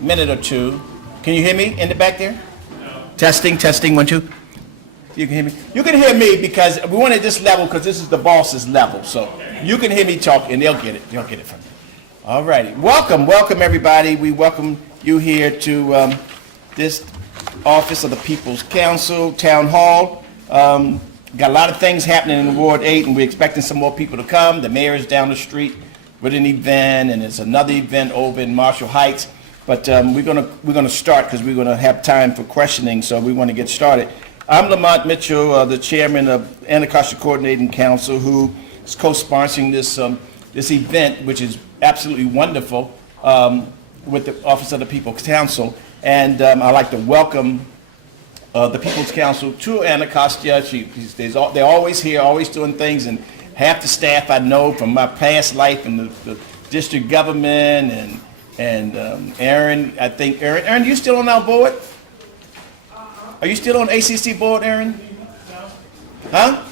minute or two. Can you hear me in the back there? Testing, testing, 1, 2. You can hear me? You can hear me because we wanted this level because this is the boss's level. So you can hear me talk and they'll get it. They'll get it from me. All righty. Welcome everybody. We welcome you here to this office of the People's Counsel, Town Hall. Got a lot of things happening in Ward 8 and we're expecting some more people to come. The mayor is down the street with an event and there's another event over in Marshall Heights. But we're gonna start because we're gonna have time for questioning, so we want to get started. I'm Lamont Mitchell, the chairman of Anacostia Coordinating Council, who is co-sponsoring this event, which is absolutely wonderful, with the Office of the People's Counsel. And I'd like to welcome the People's Counsel to Anacostia. They're always here, always doing things, and half the staff I know from my past life in the district government and Aaron, I think, Aaron, you still on our board? Are you still on ACC board, Aaron? Huh?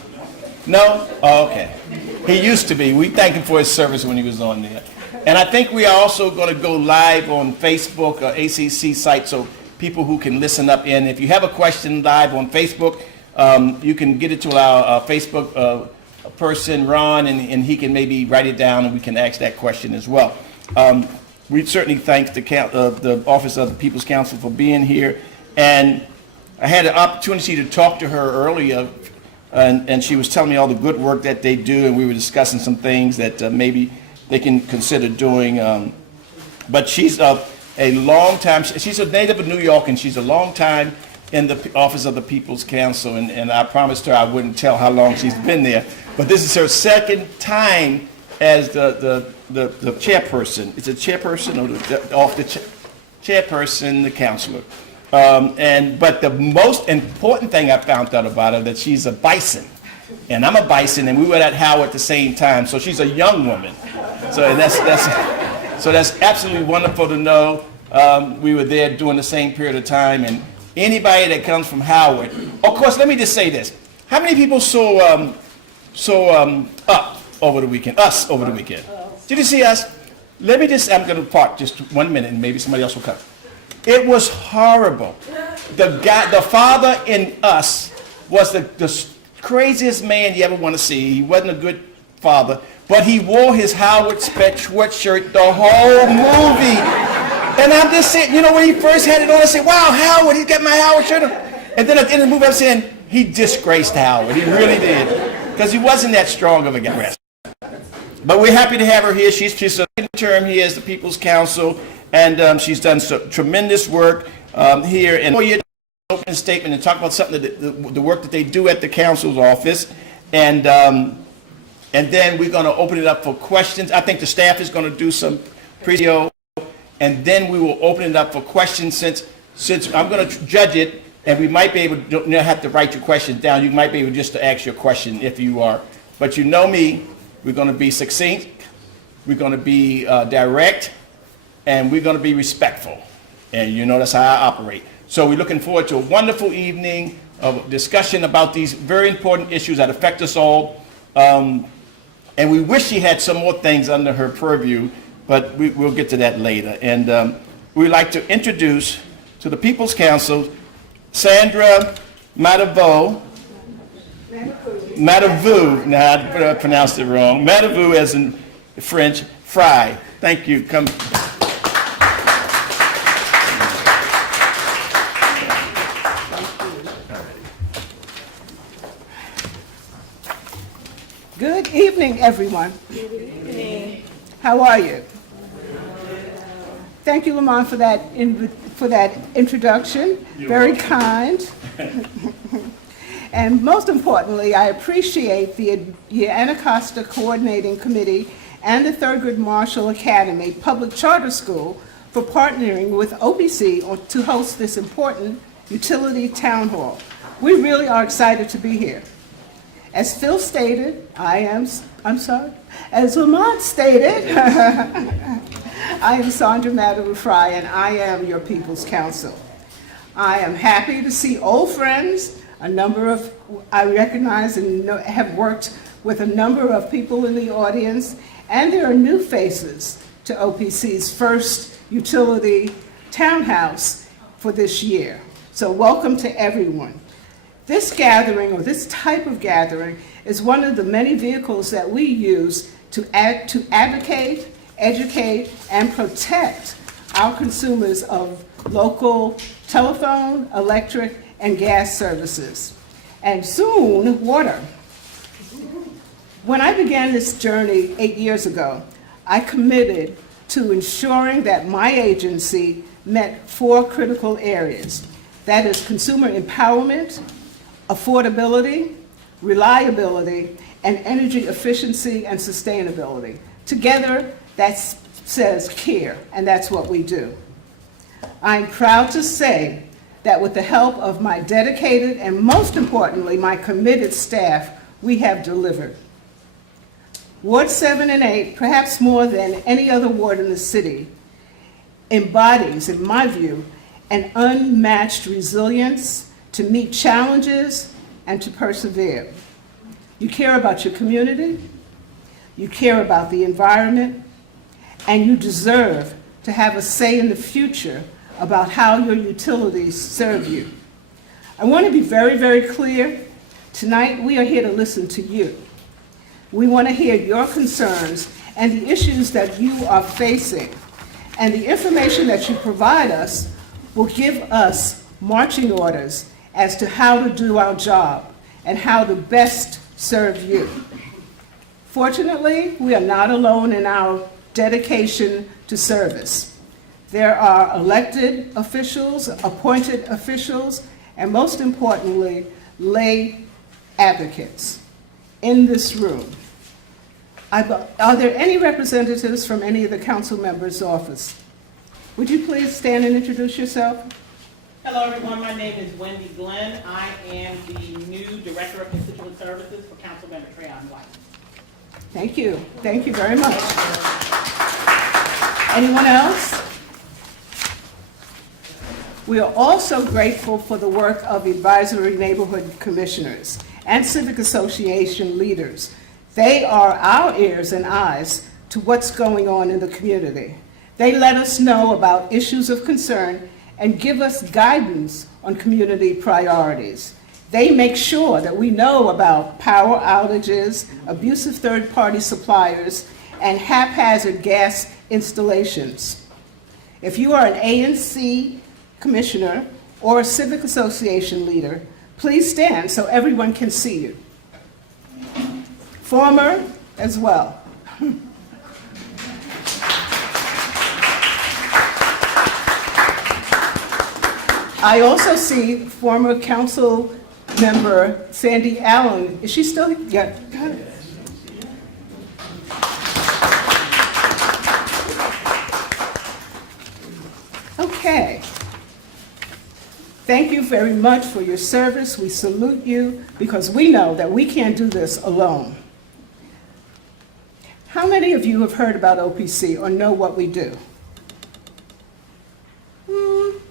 No? Oh, okay. He used to be. We thank him for his service when he was on there. And I think we are also going to go live on Facebook or ACC site so people who can listen up in. If you have a question live on Facebook, you can get it to our Facebook person, Ron, and he can maybe write it down and we can ask that question as well. We certainly thank the Office of the People's Counsel for being here. And I had an opportunity to talk to her earlier, and she was telling me all the good work that they do, and we were discussing some things that maybe they can consider doing. But she's a long time, she's a native of New York, and she's a long time in the Office of the People's Counsel, and I promised her I wouldn't tell how long she's been there. But this is her second time as the chairperson. It's a chairperson or the chairperson, the counselor. But the most important thing I found out about her that she's a bison, and I'm a bison, and we were at Howard at the same time. So she's a young woman. So that's absolutely wonderful to know. We were there during the same period of time, and anybody that comes from Howard. Of course, let me just say this: how many people saw Up over the weekend? Us over the weekend. Did you see Us? I'm going to park just 1 minute and maybe somebody else will come. It was horrible. The father in Us was the craziest man you ever want to see. He wasn't a good father, but he wore his Howard sweatshirt the whole movie. And I'm just saying, when he first had it on, I said, wow, Howard, he's got my Howard shirt on. And then at the end of the movie, I'm saying, he disgraced Howard. He really did. Because he wasn't that strong of a guy. But we're happy to have her here. She's a second term here as the People's Counsel, and she's done tremendous work here. And for your opening statement and talk about something the work that they do at the council's office, and then we're going to open it up for questions. I think the staff is going to do some pre-show, and then we will open it up for questions. Since I'm going to judge it, and we might be able to, you don't have to write your questions down. You might be able just to ask your question if you are. But you know me. We're going to be succinct, we're going to be direct, and we're going to be respectful. And that's how I operate. So we're looking forward to a wonderful evening of discussion about these very important issues that affect us all. And we wish she had some more things under her purview, but we'll get to that later. And we'd like to introduce to the People's Counsel, Sandra Matavou. Matavou, now I pronounced it wrong. Matavou as in French, fry. Thank you. Come. Good evening, everyone. Good evening. How are you? Thank you, Lamont, for that introduction. You're Very welcome. kind. And most importantly, I appreciate the Anacostia Coordinating Committee and the Thurgood Marshall Academy Public Charter School for partnering with OPC to host this important utility town hall. We really are excited to be here. As Phil stated, as Lamont stated, I am Sandra Matavou Fry, and I am your People's Counsel. I am happy to see old friends. I recognize and have worked with a number of people in the audience, and there are new faces to OPC's first utility townhouse for this year. So welcome to everyone. This gathering, or this type of gathering, is one of the many vehicles that we use to advocate, educate, and protect our consumers of local telephone, electric, and gas services, and soon, water. When I began this journey 8 years ago, I committed to ensuring that my agency met 4 critical areas. That is consumer empowerment, affordability, reliability, and energy efficiency and sustainability. Together, that says CARE, and that's what we do. I'm proud to say that with the help of my dedicated and, most importantly, my committed staff, we have delivered. Ward 7 and 8, perhaps more than any other ward in the city, embodies, in my view, an unmatched resilience to meet challenges and to persevere. You care about your community, you care about the environment, and you deserve to have a say in the future about how your utilities serve you. I want to be very, very clear. Tonight, we are here to listen to you. We want to hear your concerns and the issues that you are facing. And the information that you provide us will give us marching orders as to how to do our job and how to best serve you. Fortunately, we are not alone in our dedication to service. There are elected officials, appointed officials, and most importantly, lay advocates in this room. Are there any representatives from any of the council members' office? Would you please stand and introduce yourself? Hello, everyone. My name is Wendy Glenn. I am the new Director of Constituent Services for Councilmember Treyon White. Thank you. Thank you very much. Anyone else? We are also grateful for the work of advisory neighborhood commissioners and civic association leaders. They are our ears and eyes to what's going on in the community. They let us know about issues of concern and give us guidance on community priorities. They make sure that we know about power outages, abusive third-party suppliers, and haphazard gas installations. If you are an ANC commissioner or a civic association leader, please stand so everyone can see you. Former as well. I also see former council member Sandy Allen. Is she still here? Yeah. Got it. Okay. Thank you very much for your service. We salute you because we know that we can't do this alone. How many of you have heard about OPC or know what we do?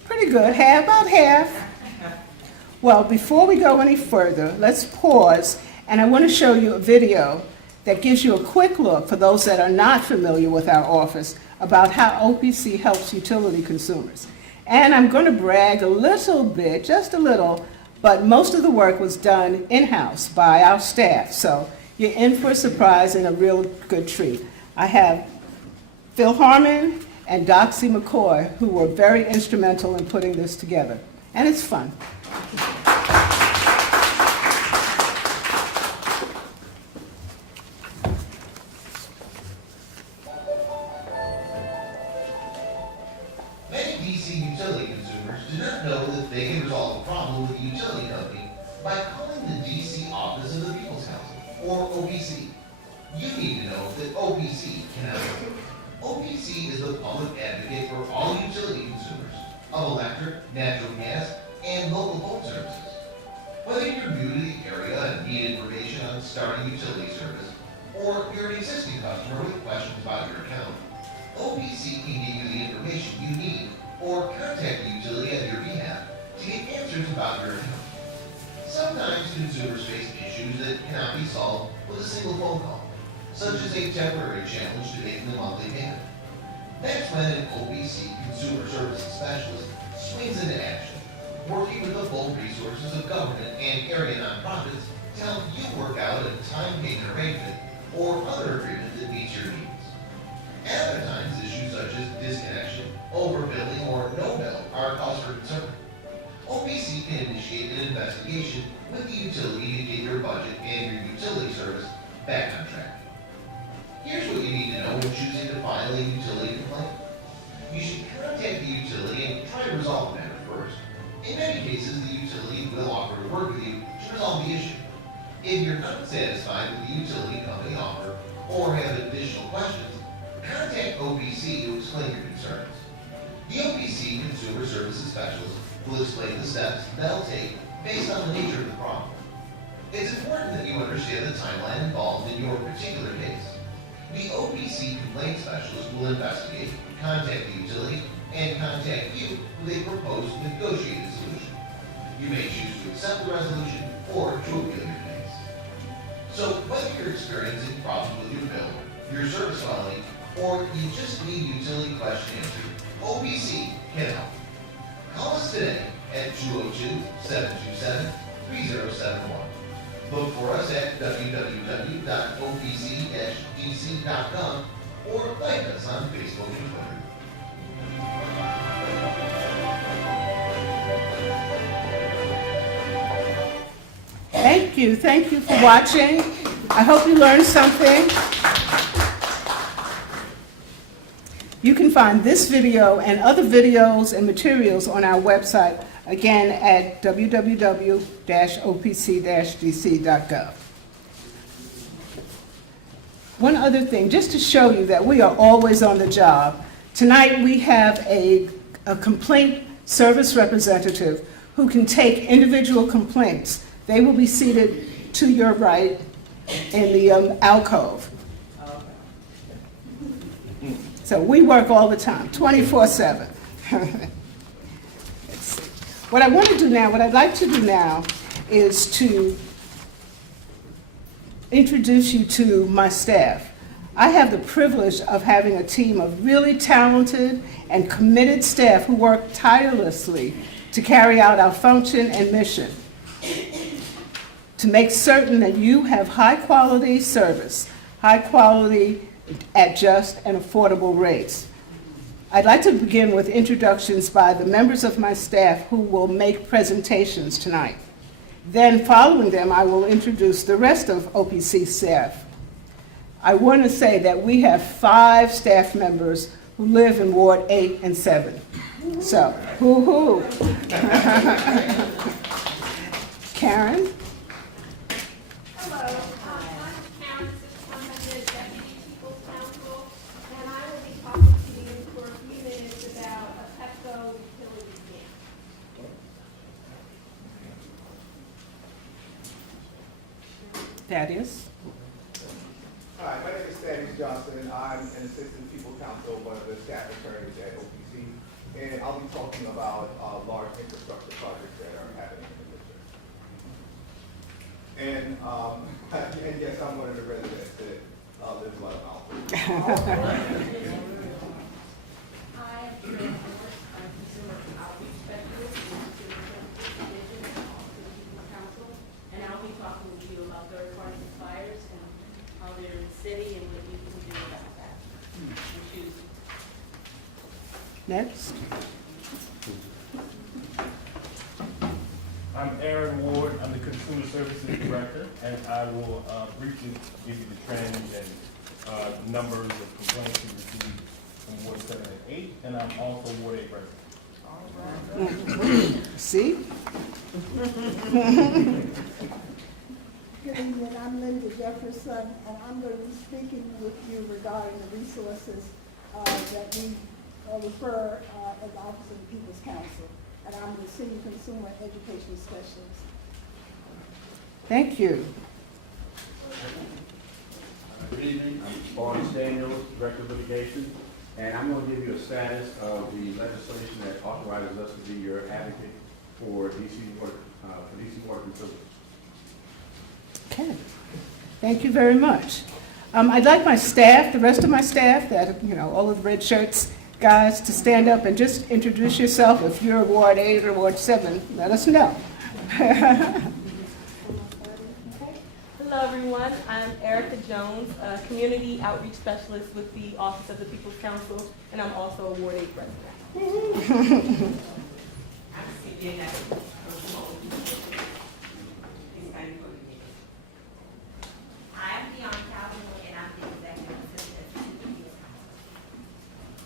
Pretty good, about half. Well, before we go any further, let's pause, and I want to show you a video that gives you a quick look, for those that are not familiar with our office, about how OPC helps utility consumers. And I'm going to brag a little bit, just a little, but most of the work was done in-house by our staff, so you're in for a surprise and a real good treat. I have Phil Harmon and Doxy McCoy, who were very instrumental in putting this together. And it's fun. Many DC utility consumers do not know that they can resolve a problem with the utility company by calling the DC Office of the People's Counsel, or OPC. You need to know that OPC can help. OPC is the public advocate for all utility consumers of electric, natural gas, and local phone services. Whether you're new to the area and need information on starting utility service, or you're an existing customer with questions about your account, OPC can give you the information you need or contact the utility on your behalf to get answers about your account. Sometimes consumers face issues that cannot be solved with a single phone call, such as a temporary challenge to making the monthly payment. That's when an OPC consumer services specialist swings into action, working with the full resources of government and area nonprofits to help you work out a time payment arrangement or other agreement that meets your needs. At other times, issues such as disconnection, overbilling, or no bill are a cause for concern. OPC can initiate an investigation with the utility to get your budget and your utility service back on track. Here's what you need to know when choosing to file a utility complaint. You should contact the utility and try to resolve the matter first. In many cases, the utility will offer to work with you to resolve the issue. If you're not satisfied with the utility company offer or have additional questions, contact OPC to explain your concerns. The OPC Consumer Services Specialist will explain the steps they'll take based on the nature of the problem. It's important that you understand the timeline involved in your particular case. The OPC complaint specialist will investigate, contact the utility, and contact you with a proposed negotiated solution. You may choose to accept the resolution or to appeal your case. So whether you're experiencing problems with your bill, your service quality, or you just need utility question answered, OPC can help. Call us today at 202-727-3071. Look for us at www.opc-dc.com or like us on Facebook and Twitter. Thank you for watching. I hope you learned something. You can find this video and other videos and materials on our website, again at www.opc-dc.gov. One other thing, just to show you that we are always on the job, tonight we have a complaint service representative who can take individual complaints. They will be seated to your right in the alcove. So we work all the time, 24/7. What I want to do now, what I'd like to do now is to introduce you to my staff. I have the privilege of having a team of really talented and committed staff who work tirelessly to carry out our function and mission, to make certain that you have high-quality service, high quality at just and affordable rates. I'd like to begin with introductions by the members of my staff who will make presentations tonight. Then, following them, I will introduce the rest of OPC staff. I want to say that we have 5 staff members who live in Ward 8 and 7. So, hoo-hoo. Karen? Hello, I'm Karen, I'm the Deputy People's Counsel, and I will be talking to you for a few minutes about a Pepco utility scam. Thaddeus? Hi, my name is Thaddeus Johnson, and I'm an Assistant People Counsel, one of the staff attorneys at OPC, and I'll be talking about large infrastructure projects that are happening in the district. And yes, I'm one of the residents that lives a lot of mountains. I am Sharon Morris, I'm Consumer Outreach Specialist in the Consumer Services Division and also the People's Counsel, and I'll be talking with you about third-party suppliers and how they're in the city and what you can do about that. And choose. Next. I'm Aaron Ward, I'm the Consumer Services Director, and I will briefly give you the trends and numbers of complaints we received from Ward 7 and 8, and I'm also Ward 8 resident. See? Good evening, I'm Linda Jefferson, and I'm going to be speaking with you regarding the resources that we refer as the Office of the People's Counsel, and I'm the Senior Consumer Education Specialist. Thank you. Good evening, I'm Barnes Daniels, Director of Litigation, and I'm going to give you a status of the legislation that authorizes us to be your advocate for DC water utilities. Okay. Thank you very much. I'd like my staff, the rest of my staff, that, you know, all of the red shirts guys, to stand up and just introduce yourself. If you're Ward 8 or Ward 7, let us know. Hello, everyone. I'm Erica Jones, a Community Outreach Specialist with the Office of the People's Counsel, and I'm also a Ward 8 resident. I'm Dionne Calvin, and I'm the executive assistant to the People's Counsel.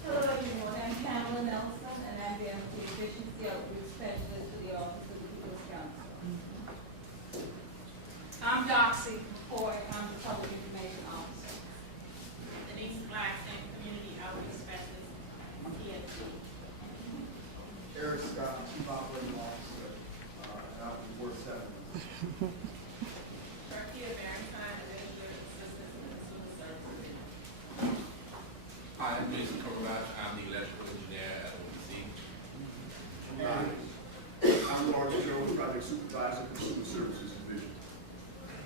Hello, everyone. I'm Pamela Nelson, and I'm the efficiency outreach specialist to the Office of the People's Counsel. I'm Doxy Hoy. I'm the public information officer. Denise Blackson, Community Outreach Specialist, TFC. Eric Scott, Chief Operating Officer, out in Ward 7. Turkey Valentine, Administrative Assistant to Consumer Services. Hi, I'm Jason Kovacs. I'm the electrical engineer at OPC. I'm Lawrence Jones, Project Supervisor, Consumer Services Division.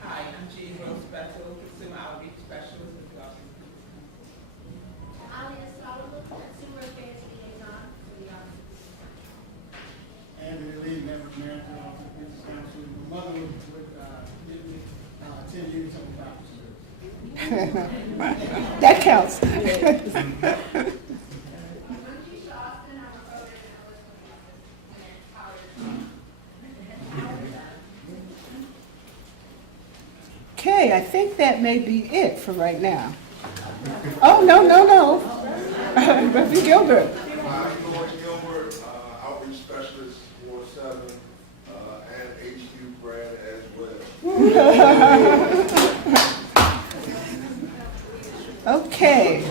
Hi, I'm Jean Rose Special, Consumer Outreach Specialist with the Office of the People's Counsel. Alia Solomon, Consumer Affairs Liaison to the Office of the People's Counsel. And the lead member, Mayor of the Office of Business Council. My mother would give me 10 years on the office. That counts. I'm Keisha Austin. I'm a voter in the Listening Office and Howard. Okay, I think that may be it for right now. Oh, no. Reverend Gilbert. I'm Lawrence Gilbert, Outreach Specialist, Ward 7, and HQ grad as well. Okay.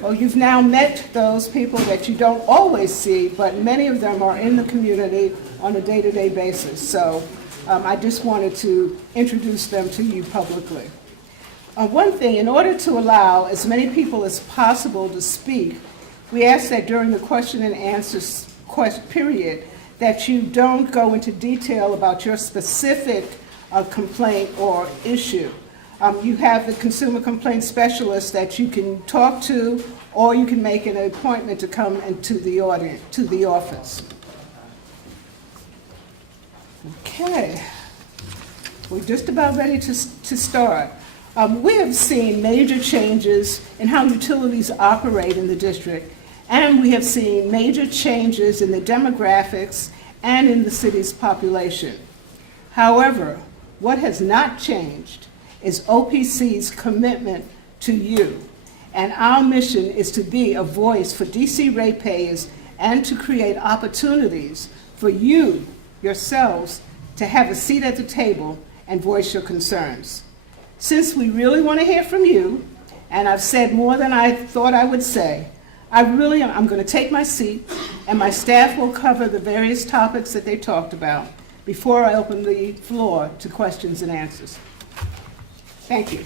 Well, you've now met those people that you don't always see, but many of them are in the community on a day-to-day basis. So I just wanted to introduce them to you publicly. One thing, in order to allow as many people as possible to speak, we ask that during the question and answer period that you don't go into detail about your specific complaint or issue. You have the consumer complaint specialist that you can talk to, or you can make an appointment to come into the office. Okay, we're just about ready to start. We have seen major changes in how utilities operate in the district, and we have seen major changes in the demographics and in the city's population. However, what has not changed is OPC's commitment to you, and our mission is to be a voice for DC ratepayers and to create opportunities for you, yourselves, to have a seat at the table and voice your concerns. Since we really want to hear from you, and I've said more than I thought I would say, I'm going to take my seat, and my staff will cover the various topics that they talked about before I open the floor to questions and answers. Thank you.